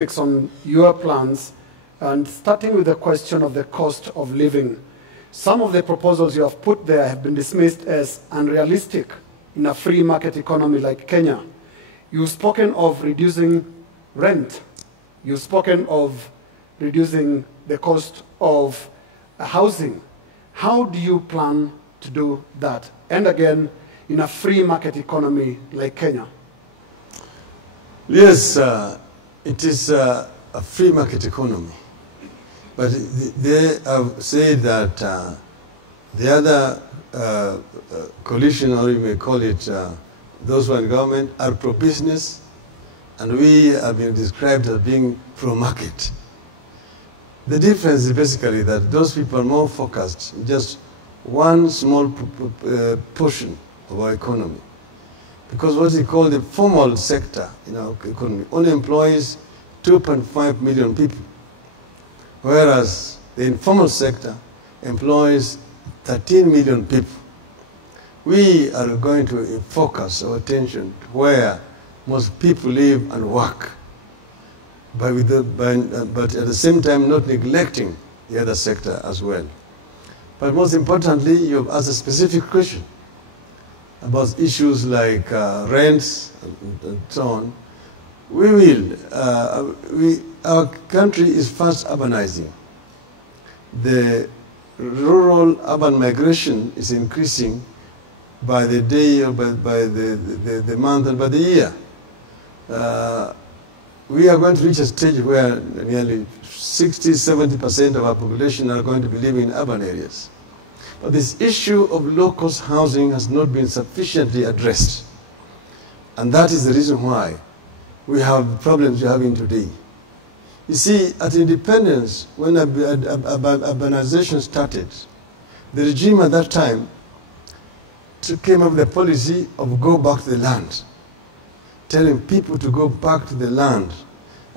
on your plans, and starting with the question of the cost of living. Some of the proposals you have put there have been dismissed as unrealistic in a free market economy like Kenya. You've spoken of reducing rent. You've spoken of reducing the cost of housing. How do you plan to do that? And again, in a free market economy like Kenya? Yes, it is a free market economy. But they have said that the other coalition, or you may call it those who are in government, are pro-business, and we have been described as being pro-market. The difference is basically that those people are more focused on just one small portion of our economy. Because what we call the formal sector in our economy only employs 2.5 million people, whereas the informal sector employs 13 million people. We are going to focus our attention where most people live and work, but at the same time not neglecting the other sector as well. But most importantly, you have asked a specific question about issues like rents and so on. Our country is fast urbanizing. The rural-urban migration is increasing by the day, or by the month, and by the year. We are going to reach a stage where nearly 60–70% of our population are going to be living in urban areas. But this issue of low-cost housing has not been sufficiently addressed. And that is the reason why we have the problems we're having today. You see, at independence, when urbanization started, the regime at that time came up with a policy of go back to the land, telling people to go back to the land.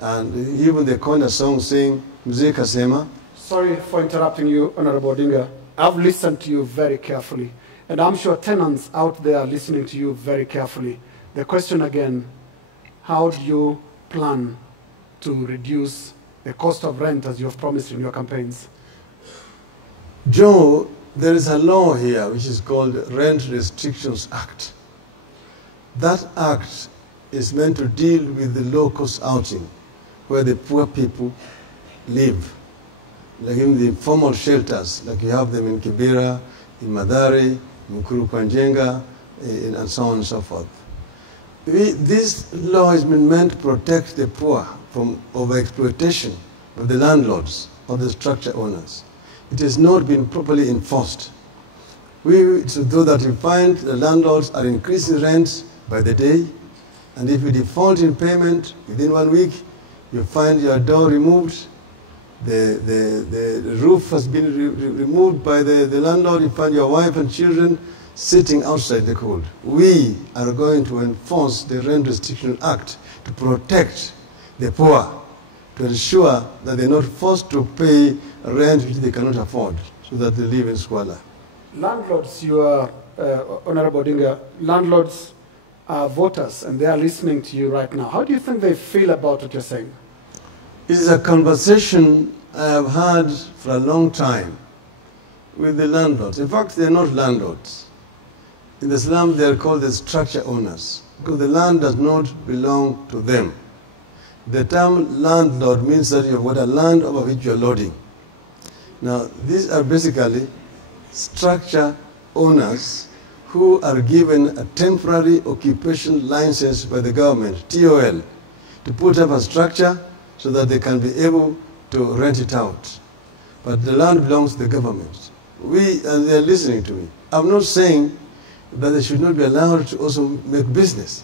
And even they coined a song saying, Mzee Kasema. Sorry for interrupting you, Honorable Odinga. I've listened to you very carefully, and I'm sure tenants out there are listening to you very carefully. The question again, how do you plan to reduce the cost of rent as you have promised in your campaigns? Joe, there is a law here which is called Rent Restrictions Act. That act is meant to deal with the low-cost housing, where the poor people live, like in the formal shelters, like you have them in Kibera, in Mathare, in Kurupanjenga, and so on and so forth. This law has been meant to protect the poor from overexploitation of the landlords or the structure owners. It has not been properly enforced. So that you find the landlords are increasing rents by the day, and if you default in payment within 1 week, you find your door removed, the roof has been removed by the landlord, you find your wife and children sitting outside the cold. We are going to enforce the Rent Restriction Act to protect the poor, to ensure that they're not forced to pay rent which they cannot afford, so that they live in squalor. Landlords, you are, Honorable Odinga, landlords are voters, and they are listening to you right now. How do you think they feel about what you're saying? It is a conversation I have had for a long time with the landlords. In fact, they're not landlords. In the slum, they are called the structure owners, because the land does not belong to them. The term landlord means that you've got a land over which you're loading. Now, these are basically structure owners who are given a temporary occupation license by the government, TOL, to put up a structure so that they can be able to rent it out. But the land belongs to the government. And they're listening to me. I'm not saying that they should not be allowed to also make business.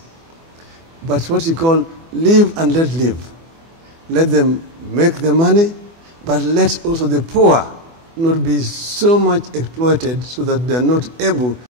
But what you call live and let live. Let them make the money, but let also the poor not be so much exploited so that they are not able